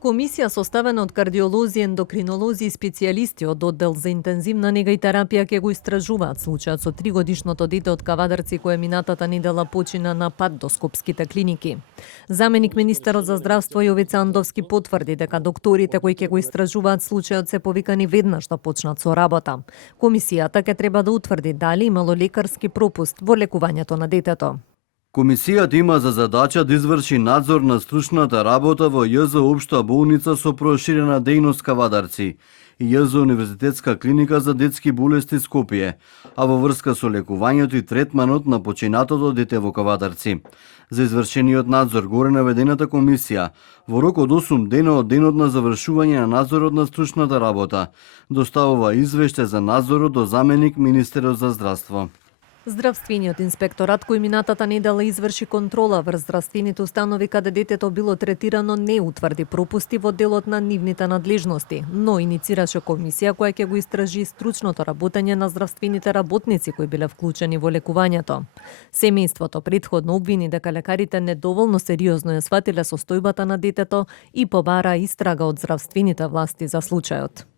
Комисија составена од кардиолози, ендокринолози и специјалисти од оддел за интензивна нега и терапија ќе го истражуваат случајот со 3-годишното дете од Кавадарци кое минатата недела почина на пат до скопските клиники. Заменик министерот за здравство Јовица Андовски потврди дека докторите кои ќе го истражуваат случајот се повикани веднаш да почнат со работа. Комисијата ќе треба да утврди дали имало лекарски пропуст во лекувањето на детето. Комисијата има за задача да изврши надзор на стручната работа во ЈЗ Општа болница со проширена дејност Кавадарци и ЈЗ Универзитетска клиника за детски болести Скопје, а во врска со лекувањето и третманот на починатото дете во Кавадарци. За извршениот надзор горе наведената комисија во рок од 8 дена од денот на завршување на надзорот на стручната работа доставува извештај за надзорот до заменик министерот за здравство. Здравствениот инспекторат кој минатата недела изврши контрола врз здравствените установи каде детето било третирано не утврди пропусти во делот на нивните надлежности, но иницираше комисија која ќе го истражи стручното работење на здравствените работници кои биле вклучени во лекувањето. Семејството претходно обвини дека лекарите недоволно сериозно ја сватиле состојбата на детето и побара истрага од здравствените власти за случајот.